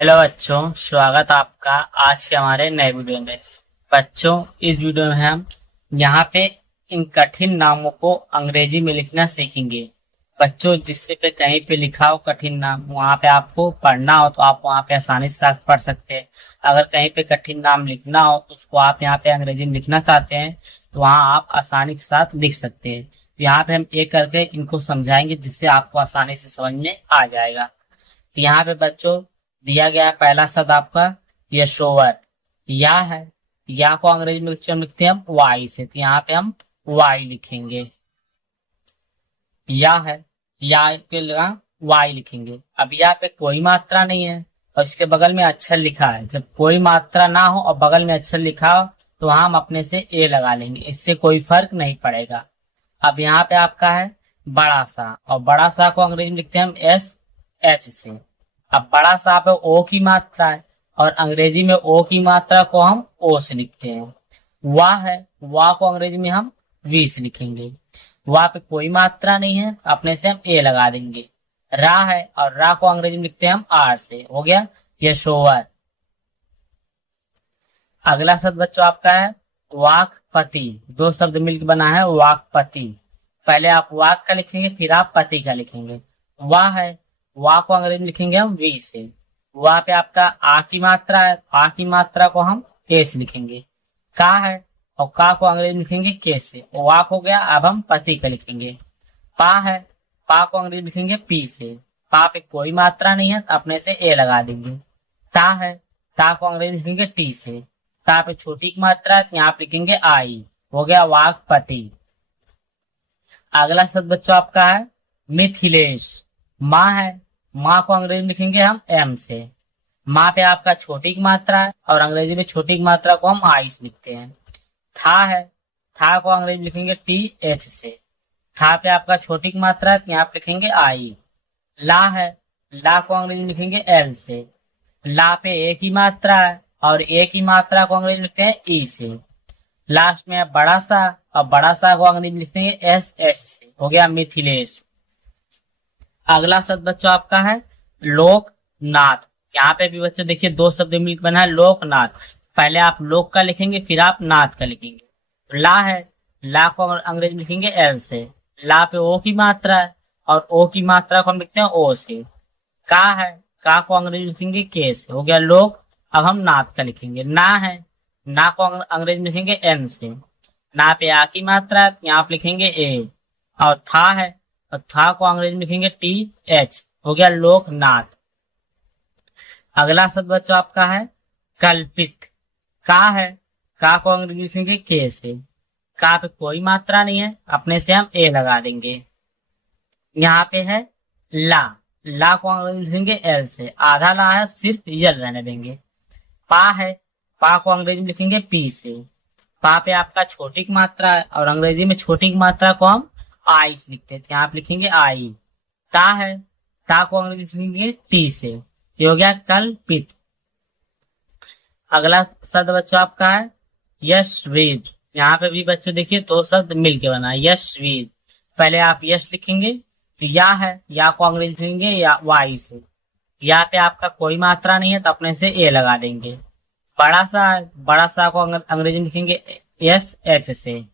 Hello बच्चों, स्वागत आपका आज के हमारे नए वीडियो में। बच्चों, इस वीडियो में हम यहाँ पे इन कठिन नामों को अंग्रेजी में लिखना सीखेंगे। बच्चों, जिससे पे कहीं पे लिखा हो कठिन नाम, वहाँ पे आपको पढ़ना हो तो आप वहाँ पे आसानी से पढ़ सकते हैं। अगर कहीं पे कठिन नाम लिखना हो तो उसको आप यहाँ पे अंग्रेजी में लिखना चाहते हैं तो वहाँ आप आसानी के साथ लिख सकते हैं। यहाँ पे हम एक करके इनको समझाएंगे जिससे आपको आसानी से समझ में आ जाएगा। यहाँ पे बच्चों दिया गया है पहला शब्द आपका यशोवर। या है, या को अंग्रेजी में लिखते हैं हम वाई से, तो यहाँ पे हम वाई लिखेंगे। या है, या के लगा वाई लिखेंगे। अब यहाँ पे कोई मात्रा नहीं है और इसके बगल में अक्षर लिखा है। जब कोई मात्रा ना हो और बगल में अक्षर लिखा हो तो हम अपने से ए लगा लेंगे, इससे कोई फर्क नहीं पड़ेगा। अब यहाँ पे आपका है बड़ा सा, और बड़ा सा को अंग्रेजी में लिखते हैं हम एस एच से। अब बड़ा सा पे ओ की मात्रा है और अंग्रेजी में ओ की मात्रा को हम ओ से लिखते हैं। वाह है, वाह को अंग्रेजी में हम वी से लिखेंगे। वाह पे कोई मात्रा नहीं है, अपने से हम ए लगा देंगे। रा है और रा को अंग्रेजी में लिखते हैं हम आर से। हो गया यशोवर। अगला शब्द बच्चों आपका है वाकपति। दो शब्द मिलकर बना है वाकपति। पहले आप वाक का लिखेंगे, फिर आप पति का लिखेंगे। वाह है, वाह को अंग्रेजी में लिखेंगे हम वी से। वाह पे आपका आ की मात्रा है, आ की मात्रा को हम ए से लिखेंगे। का है और का को अंग्रेजी में लिखेंगे के से। वाक हो गया, अब हम पति का लिखेंगे। पा है, पा को अंग्रेजी में लिखेंगे पी से। पा पे कोई मात्रा नहीं है तो अपने से ए लगा देंगे। ता है, ता को अंग्रेजी में लिखेंगे टी से। ता पे छोटी की मात्रा है तो यहाँ पे लिखेंगे आई। हो गया वाकपति। अगला शब्द बच्चों आपका है मिथिलेश। माँ है, माँ को अंग्रेजी में लिखेंगे हम एम से। माँ पे आपका छोटी की मात्रा है और अंग्रेजी में छोटी की मात्रा को हम आई से लिखते हैं। था है, था को अंग्रेजी में लिखेंगे टी एच से। था पे आपका छोटी की मात्रा है तो यहाँ पे लिखेंगे आई। ला है, ला को अंग्रेजी में लिखेंगे एल से। ला पे ए की मात्रा है और ए की मात्रा को अंग्रेजी में लिखते हैं ई से। लास्ट में है बड़ा सा, और बड़ा सा को अंग्रेजी में लिखते हैं एस एच से। हो गया मिथिलेश। अगला शब्द बच्चों आपका है लोकनाथ। यहाँ पे भी बच्चों देखिए दो शब्द मिलकर बना है लोकनाथ। पहले आप लोक का लिखेंगे, फिर आप नाथ का लिखेंगे। तो ला है, ला को अंग्रेजी में लिखेंगे एल से। ला पे ओ की मात्रा है और ओ की मात्रा को हम लिखते हैं ओ से। का है, का को अंग्रेजी में लिखेंगे के से। हो गया लोक। अब हम नाथ का लिखेंगे। ना है, ना को अंग्रेजी में लिखेंगे एन से। ना पे आ की मात्रा है, यहाँ पे लिखेंगे ए। और था है, और था को अंग्रेजी में लिखेंगे टी एच। हो गया लोकनाथ। अगला शब्द बच्चों आपका है कल्पित। का है, का को अंग्रेजी में लिखेंगे के से। का पे कोई मात्रा नहीं है, अपने से हम ए लगा देंगे। यहाँ पे है ला, ला को अंग्रेजी में लिखेंगे एल से। आधा ला है, सिर्फ यल रहने देंगे। पा है, पा को अंग्रेजी में लिखेंगे पी से। पा पे आपका छोटी की मात्रा है और अंग्रेजी में छोटी की मात्रा को हम आई से लिखते हैं, तो यहाँ पे लिखेंगे आई। ता है, ता को अंग्रेजी में लिखेंगे टी से। ये हो गया कल्पित। अगला शब्द बच्चों आपका है यशवीर। यहाँ पे भी बच्चों देखिए दो शब्द मिलके बना है यशवीर। पहले आप यश लिखेंगे, तो या है, या को अंग्रेजी लिखेंगे या वाई से। या पे आपका कोई मात्रा नहीं है तो अपने से ए लगा देंगे। बड़ा सा है, बड़ा सा को अंग्रेजी में लिखेंगे एस एच से।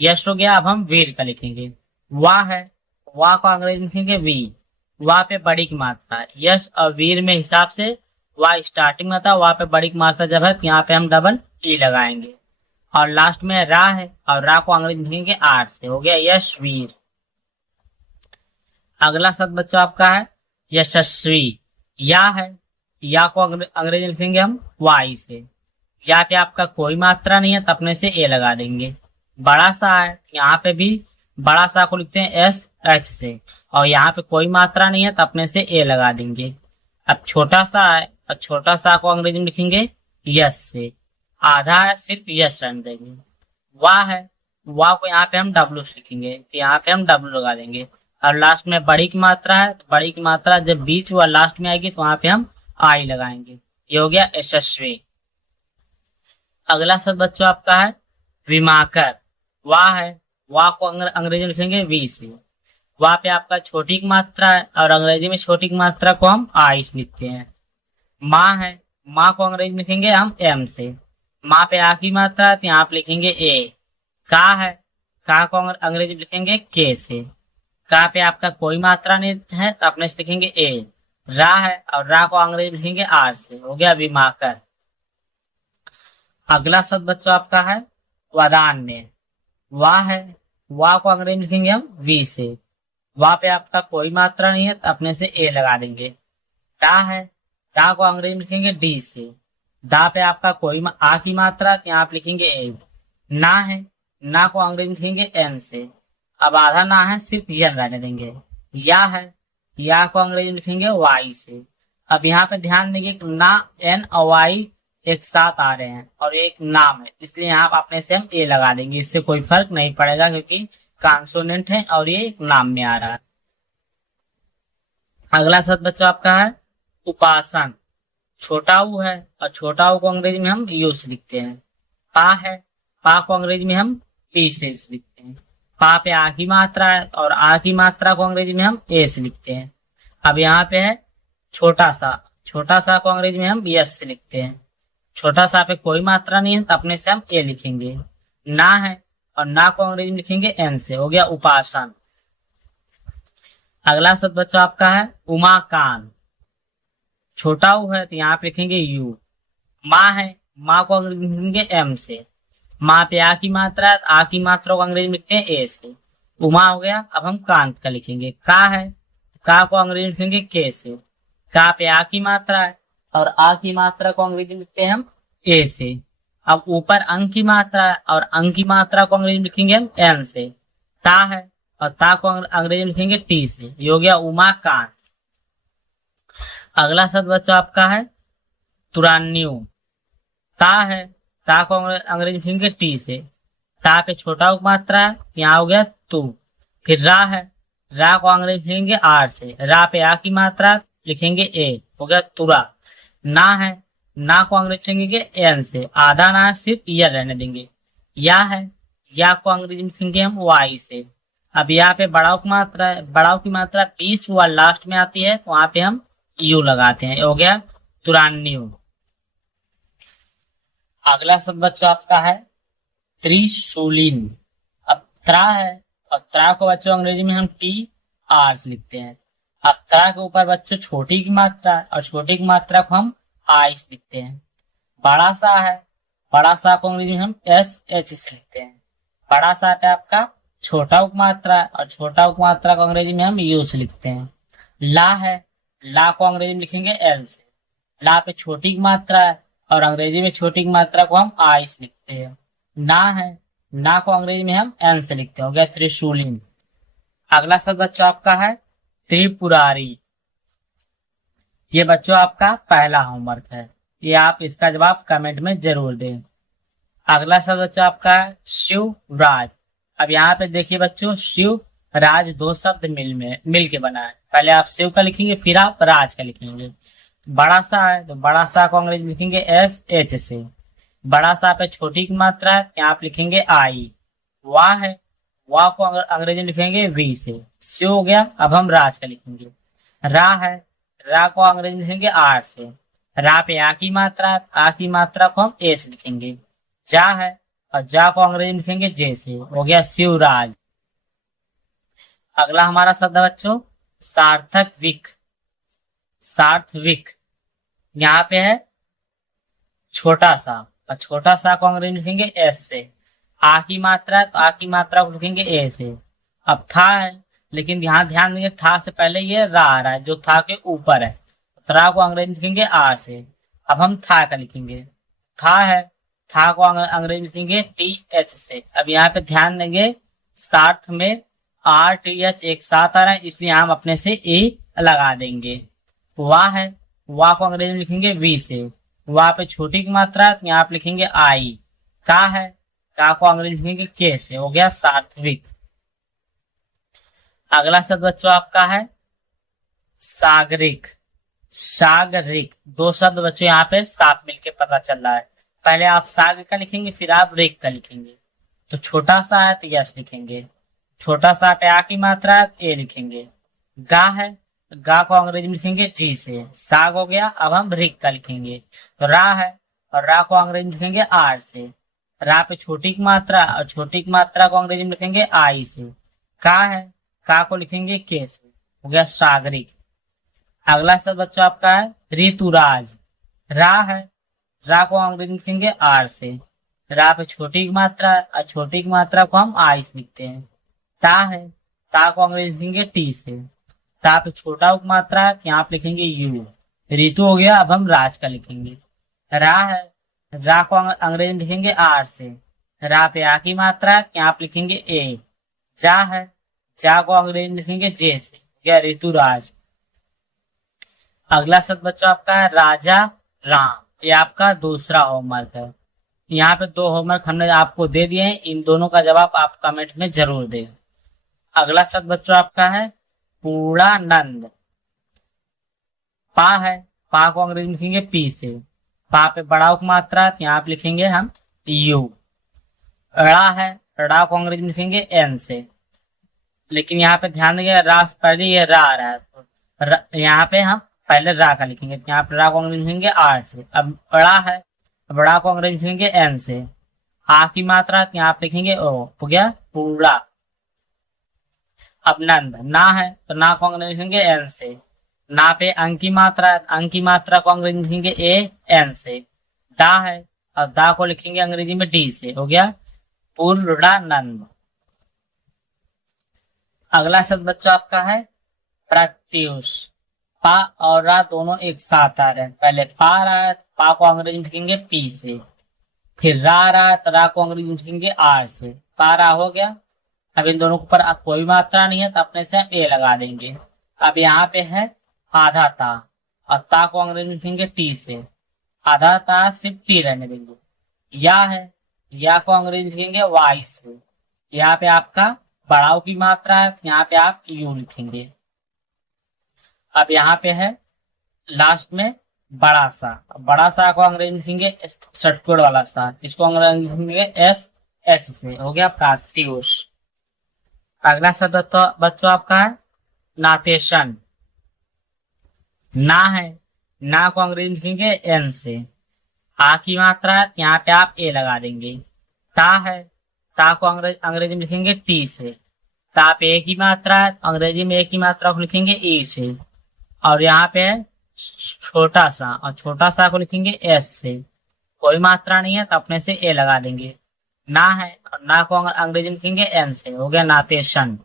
यश हो गया, अब हम वीर का लिखेंगे। वाह है, वाह को अंग्रेजी में लिखेंगे वी। वाह पे बड़ी की मात्रा है। यश और वीर में हिसाब से वाह स्टार्टिंग में था, वाह पे बड़ी की मात्रा जब है तो यहाँ पे हम डबल ई लगाएंगे। और लास्ट में रा है और रा को अंग्रेजी में लिखेंगे आर से। हो गया यशवीर। अगला शब्द बच्चों आपका है यशस्वी। या है, या को अंग्रेजी में लिखेंगे हम वाई से। या पे आपका कोई मात्रा नहीं है तो अपने से ए लगा देंगे। बड़ा सा है, यहाँ पे भी बड़ा सा को लिखते हैं एस एच से, और यहाँ पे कोई मात्रा नहीं है तो अपने से ए लगा देंगे। अब छोटा सा है और छोटा सा को अंग्रेजी में लिखेंगे यस से। आधा है, सिर्फ यस रहने देंगे। वाह है, वाह को यहाँ पे हम डब्ल्यू से लिखेंगे, तो यहाँ पे हम डब्ल्यू लगा देंगे। और लास्ट में बड़ी की मात्रा है, तो बड़ी की मात्रा जब बीच व लास्ट में आएगी तो वहां पे हम आई लगाएंगे। ये हो गया यशस्वी। अगला शब्द बच्चों आपका है विमाकर। वाह है, वाह को अंग्रेजी में लिखेंगे वी से। वाह पे आपका छोटी की मात्रा है और अंग्रेजी में छोटी की मात्रा को हम आई से लिखते हैं। माँ है, माँ को अंग्रेजी में लिखेंगे हम एम से। माँ पे आ की मात्रा है तो यहाँ पे लिखेंगे ए। का है, का को अंग्रेजी में लिखेंगे के से। का पे आपका कोई मात्रा नहीं है तो अपने से लिखेंगे ए। रा है और रा को अंग्रेजी में लिखेंगे आर से। हो गया विमाकर। अगला शब्द बच्चों आपका है वदान्य। वाह है, वाह को अंग्रेजी में लिखेंगे हम वी से। वाह पे आपका कोई मात्रा नहीं है तो अपने से ए लगा देंगे। टा है, टा को अंग्रेजी में लिखेंगे डी से। दा पे आपका कोई आ की मात्रा तो यहाँ पे लिखेंगे ए। ना है, ना को अंग्रेजी में लिखेंगे एन से। अब आधा ना है, सिर्फ यन रहने देंगे। या है, या को अंग्रेजी में लिखेंगे वाई से। अब यहाँ पे ध्यान देंगे कि ना एन और वाई एक साथ आ रहे हैं और एक नाम है, इसलिए यहाँ पे अपने से हम ए लगा देंगे। इससे कोई फर्क नहीं पड़ेगा क्योंकि कॉन्सोनेंट है और ये एक नाम में आ रहा है। अगला शब्द बच्चों आपका है उपासन। छोटा ऊ है और छोटा ऊ को अंग्रेजी में हम यू से लिखते हैं। पा है, पा को अंग्रेजी में हम पी से लिखते हैं। पा पे आ की मात्रा है और आ की मात्रा को अंग्रेजी में हम ए से लिखते हैं। अब यहाँ पे है छोटा सा, छोटा सा को अंग्रेजी में हम यस से लिखते हैं। छोटा सा पे कोई मात्रा नहीं है तो अपने से हम ए लिखेंगे। ना है और ना को अंग्रेजी में लिखेंगे एन से। हो गया उपासन। अगला शब्द बच्चों आपका है उमाकांत। छोटा ऊ है तो यहाँ पे लिखेंगे यू। माँ है, माँ को अंग्रेजी में लिखेंगे एम से। माँ पे आ की मात्रा है, आ की मात्रा को अंग्रेजी में लिखते हैं ए से। उमा हो गया। अब हम कांत का लिखेंगे। का है, का को अंग्रेजी में लिखेंगे के से। का पे आ की मात्रा है और आ की मात्रा को अंग्रेजी में लिखते हैं हम ए से। अब ऊपर अंक की मात्रा है और अंक की मात्रा को अंग्रेजी में लिखेंगे हम एन से। ता है और ता को अंग्रेजी में लिखेंगे टी से। ये हो गया उमाकांत। अगला शब्द बच्चों आपका है तुरान्यू। ता है, ता को अंग्रेजी में लिखेंगे टी से। ता पे छोटा उप मात्रा है, यहाँ हो गया तू। फिर रा है, रा को अंग्रेजी में लिखेंगे आर से। रा पे आ की मात्रा लिखेंगे ए। हो गया तुरा। ना है, ना को अंग्रेजी में लिखेंगे एन से। आधा ना है, सिर्फ ईयर रहने देंगे। या है, या को अंग्रेजी में लिखेंगे हम वाई से। अब यहाँ पे बड़ाव की मात्रा है, बड़ाव की मात्रा 20 व लास्ट में आती है तो वहां पे हम यू लगाते हैं। हो गया तुरान्यू। अगला शब्द बच्चों आपका है त्रिशूलिन। अब त्रा है और त्रा को बच्चों अंग्रेजी में हम टी आर से लिखते हैं। अब त्रा के ऊपर बच्चों छोटी की मात्रा है और छोटी की मात्रा को हम आई से लिखते हैं। बड़ा सा है, बड़ा सा को अंग्रेजी में हम एस एच से लिखते हैं। बड़ा सा पे आपका छोटा उप मात्रा है और छोटा उप मात्रा को अंग्रेजी में हम यू से लिखते हैं। ला है, ला को अंग्रेजी में लिखेंगे एल से। ला पे छोटी की मात्रा है और अंग्रेजी में छोटी की मात्रा को हम आई से लिखते हैं। ना है, ना को अंग्रेजी में हम एन से लिखते हैं। हो गया त्रिशूलिन। अगला शब्द बच्चों आपका है त्रिपुरारी। ये बच्चों आपका पहला होमवर्क है, ये आप इसका जवाब कमेंट में जरूर दें। अगला शब्द बच्चों आपका है शिवराज। अब यहाँ पे देखिए बच्चों, शिव राज दो शब्द मिल के बना है। पहले आप शिव का लिखेंगे फिर आप राज का लिखेंगे। बड़ा सा है तो बड़ा सा को अंग्रेजी में लिखेंगे एस एच से। बड़ा सा पे छोटी की मात्रा है यहाँ पे लिखेंगे आई। वाह है, वाह को अंग्रेजी में लिखेंगे वी से। शिव हो गया। अब हम राज का लिखेंगे। रा है, रा को अंग्रेजी में लिखेंगे आर से। रा पे आ की मात्रा है, आ की मात्रा को हम ए से लिखेंगे। जा है और जा को अंग्रेजी में लिखेंगे जे से। हो गया शिवराज। अगला हमारा शब्द है बच्चों सार्थक विक। सार्थविक। यहाँ पे है छोटा सा और छोटा सा को अंग्रेजी में लिखेंगे एस से। आ की मात्रा है तो आ की मात्रा को लिखेंगे ए से। अब था है, लेकिन यहाँ ध्यान देंगे था से पहले ये रा आ रहा है जो था के ऊपर है। रा को अंग्रेजी में लिखेंगे आर से। अब हम था का लिखेंगे। था है, था को अंग्रेजी में लिखेंगे टी एच से। अब यहाँ पे ध्यान देंगे सार्थ में आर टी एच एक साथ आ रहा है, इसलिए हम अपने से ए लगा देंगे। वाह है, वाह को अंग्रेजी में लिखेंगे वी से। वाह पे छोटी की मात्रा है तो यहाँ पे लिखेंगे आई। का है, का को अंग्रेजी में लिखेंगे के से। हो गया सात्विक। अगला शब्द बच्चों आपका है सागरिक। सागरिक दो शब्द बच्चों यहाँ पे साथ मिलके पता चल रहा है। पहले आप साग का लिखेंगे फिर आप रिक का लिखेंगे। तो छोटा सा है तो यस लिखेंगे। छोटा सा पे आ की मात्रा है ए लिखेंगे। गा है, गा को अंग्रेजी में लिखेंगे जी से। साग हो गया, अब हम रिक का लिखेंगे। तो रा है, और रा को अंग्रेजी में लिखेंगे आर से। रा पे छोटी की मात्रा, और छोटी की मात्रा को अंग्रेजी में लिखेंगे आई से। का है, का को लिखेंगे के से। हो गया सागरिक। अगला शब्द बच्चों आपका है ऋतुराज। रा है, रा को अंग्रेजी में लिखेंगे आर से। रा पे छोटी की मात्रा, और छोटी की मात्रा को हम आई से लिखते हैं। ता है, ता को अंग्रेजी में लिखेंगे टी से। ता पे छोटा उप मात्रा है, यहाँ पे लिखेंगे यू। ऋतु हो गया, अब हम राज का लिखेंगे। रा है, रा को अंग्रेजी में लिखेंगे आर से। रा पे आ की मात्रा है, यहाँ पे लिखेंगे ए। जा है, जा को अंग्रेजी में लिखेंगे जे से। या ऋतुराज। अगला शब्द बच्चों आपका है राजा राम। ये आपका दूसरा होमवर्क है। यहाँ पे 2 होमवर्क हमने आपको दे दिए हैं, इन दोनों का जवाब आप कमेंट में जरूर दें। अगला शब्द बच्चों आपका है पूर्णानंद। पा है, पा को अंग्रेजी में लिखेंगे पी से। पा पे बड़ा उप मात्रा, तो यहाँ पे लिखेंगे हम यू। ड़ा है, ड़ा को अंग्रेजी में लिखेंगे एन से। लेकिन यहाँ पे ध्यान देंगे, रा से पहले ये रा आ रहा है, तो यहाँ पे हम पहले रा का लिखेंगे। यहाँ पे रा को अंग्रेजी में लिखेंगे आर से। अब बड़ा है, बड़ा को अंग्रेजी में लिखेंगे एन से। आ की मात्रा, तो यहाँ पे लिखेंगे ओ। हो गया पूरा। अब नंद। ना है, तो ना को अंग्रेजी में लिखेंगे एन से। ना पे अंक की मात्रा, अंक की मात्रा को अंग्रेजी में लिखेंगे ए एन से। दा है, और दा को लिखेंगे अंग्रेजी में डी से। हो गया पूर्णानंद। अगला शब्द बच्चों आपका है प्रत्युष। पा और रा दोनों एक साथ आ रहे हैं। पहले पा रहा है, पा को अंग्रेजी में लिखेंगे पी से। फिर रा रहा है, तो रा को अंग्रेजी में लिखेंगे आर से। पा रा हो गया। अब इन दोनों के ऊपर कोई मात्रा नहीं है, तो अपने से हम ए लगा देंगे। अब यहाँ पे है आधा ता, और ता को अंग्रेजी में लिखेंगे टी से। आधा ता सिर्फ टी रहने देंगे। या है, या को अंग्रेजी में लिखेंगे वाई से। यहाँ पे आपका बड़ाव की मात्रा है, यहाँ पे आप यू लिखेंगे। अब यहाँ पे है लास्ट में बड़ा सा। बड़ा सा को अंग्रेजी में लिखेंगे षटकोण वाला सा, इसको अंग्रेजी में लिखेंगे एस एच से। हो गया प्रत्युष। अगला शब्द तो बच्चों आपका है नातेशन। ना है, ना को अंग्रेजी में लिखेंगे एन से। आ की मात्रा है, यहाँ पे आप ए लगा देंगे। ता है, ता को अंग्रेजी में लिखेंगे टी से। ता पे ए की मात्रा है, अंग्रेजी में ए की मात्रा को लिखेंगे ई से। और यहाँ पे है छोटा सा, और छोटा सा को लिखेंगे एस से। कोई मात्रा नहीं है, तो अपने से ए लगा देंगे। ना है, और ना को अंग्रेजी में लिखेंगे एन से। हो गया नातेशन।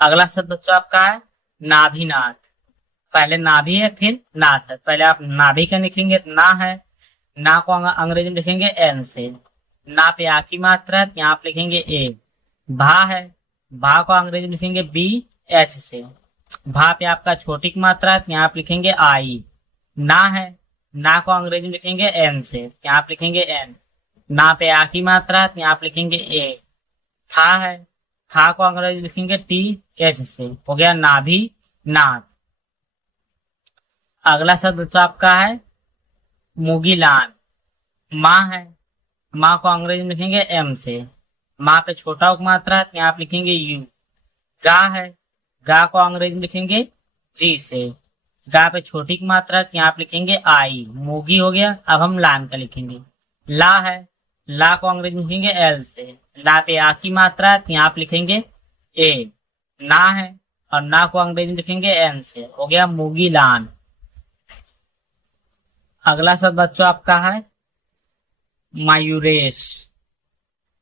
अगला शब्द बच्चों आपका है नाभिनाथ। पहले नाभि है, फिर नाथ है। पहले आप नाभि का लिखेंगे, ना है, ना को अंग्रेजी में लिखेंगे एन से। ना पे आ की मात्रा है, यहाँ पे लिखेंगे ए। भा है, भा को अंग्रेजी में लिखेंगे बी एच से। भा पे आपका छोटी की मात्रा है, यहाँ पे लिखेंगे आई। ना है, ना को अंग्रेजी में लिखेंगे एन से। यहाँ पे लिखेंगे एन। ना पे आ की मात्रा है, यहाँ पे लिखेंगे ए। था है, था को अंग्रेजी में लिखेंगे टी एच से। हो गया नाभि नाथ। अगला शब्द तो आपका है मुगीलान। माँ है, माँ को अंग्रेजी में लिखेंगे एम से। माँ पे छोटा उप मात्रा है, यहाँ पे लिखेंगे यू। गा है, गा को अंग्रेजी में लिखेंगे जी से। गा पे छोटी की मात्रा है, यहाँ पे लिखेंगे आई। मोगी हो गया। अब हम लान का लिखेंगे। ला है, ला को अंग्रेजी में लिखेंगे एल से। ला पे आ की मात्रा है, यहाँ पे लिखेंगे ए। ना है, और ना को अंग्रेजी में लिखेंगे एन से। हो गया मोगी लान। अगला शब्द बच्चों आपका है मयूरेश।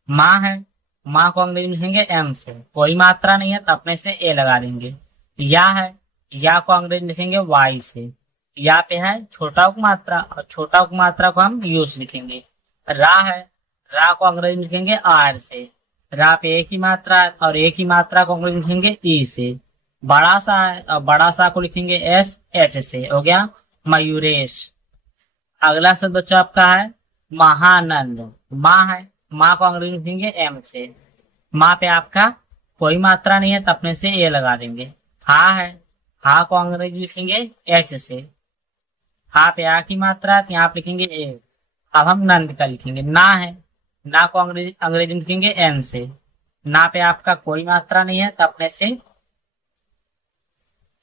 माँ है, माँ को अंग्रेजी में लिखेंगे एम से। कोई मात्रा नहीं है, तो अपने से ए लगा देंगे। या है, या को अंग्रेजी में लिखेंगे वाई से। या पे है छोटा उप मात्रा, और छोटा उप मात्रा को हम यू से लिखेंगे। रा है, रा को अंग्रेजी में लिखेंगे आर से। रा पे ए की मात्रा है, और ए की मात्रा को अंग्रेजी में लिखेंगे ई से। बड़ा सा है, और बड़ा सा को लिखेंगे एस एच से। हो गया मयूरेश। अगला शब्द बच्चों आपका है महानंद। माँ है, माँ को अंग्रेजी में लिखेंगे एम से। माँ पे आपका कोई मात्रा नहीं है, तो अपने से ए लगा देंगे। हा है, हा को अंग्रेजी में लिखेंगे एच से। हा पे आ की मात्रा है, तो यहाँ पे लिखेंगे ए। अब हम नंद का लिखेंगे। ना है, ना को अंग्रेजी में लिखेंगे एन से। ना पे आपका कोई मात्रा नहीं है, तो अपने से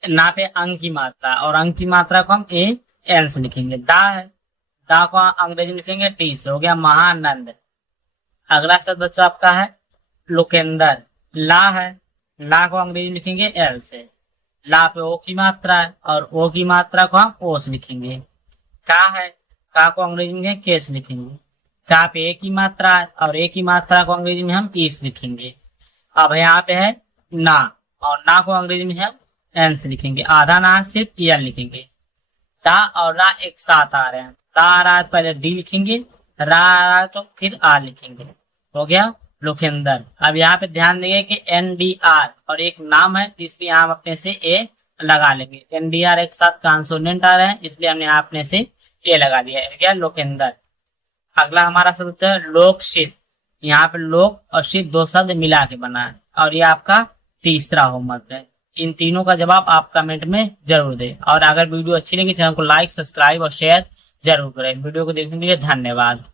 ना पे अंग की मात्रा, और अंग की मात्रा को हम ए एन से लिखेंगे। दा है, दा को अंग्रेजी में लिखेंगे टी से, हो गया महानंद। अगला शब्द बच्चों आपका है लोकेंदर। ला है, ला को अंग्रेजी में लिखेंगे एल से, ला पे ओ की मात्रा है और ओ की मात्रा को हम ओ से लिखेंगे। का है, का को अंग्रेजी में के से लिखेंगे, का पे ए की मात्रा है और ए की मात्रा को अंग्रेजी में हम ई से लिखेंगे। अब यहाँ पे है ना, और ना को अंग्रेजी में हम एन से लिखेंगे, आधा ना सिर्फ एन लिखेंगे। ता और रा एक साथ आ रहे हैं, ता आ रहा है पहले डी लिखेंगे, रा आ रहा है तो फिर आर लिखेंगे, हो गया लोकेंदर। अब यहाँ पे ध्यान देंगे कि एन डी आर और एक नाम है, इसलिए हम अपने से ए लगा लेंगे। एन डी आर एक साथ कॉन्सोनेंट आ रहे हैं, इसलिए हमने यहाँ अपने से ए लगा दिया है, क्या लोकेंदर। अगला हमारा शब्द है लोकशित। यहाँ पे लोक और शित दो शब्द मिला के बना है, और ये आपका तीसरा होमवर्क है। इन तीनों का जवाब आप कमेंट में जरूर दें, और अगर वीडियो अच्छी लगी चैनल को लाइक, सब्सक्राइब और शेयर जरूर करें। वीडियो को देखने के लिए धन्यवाद।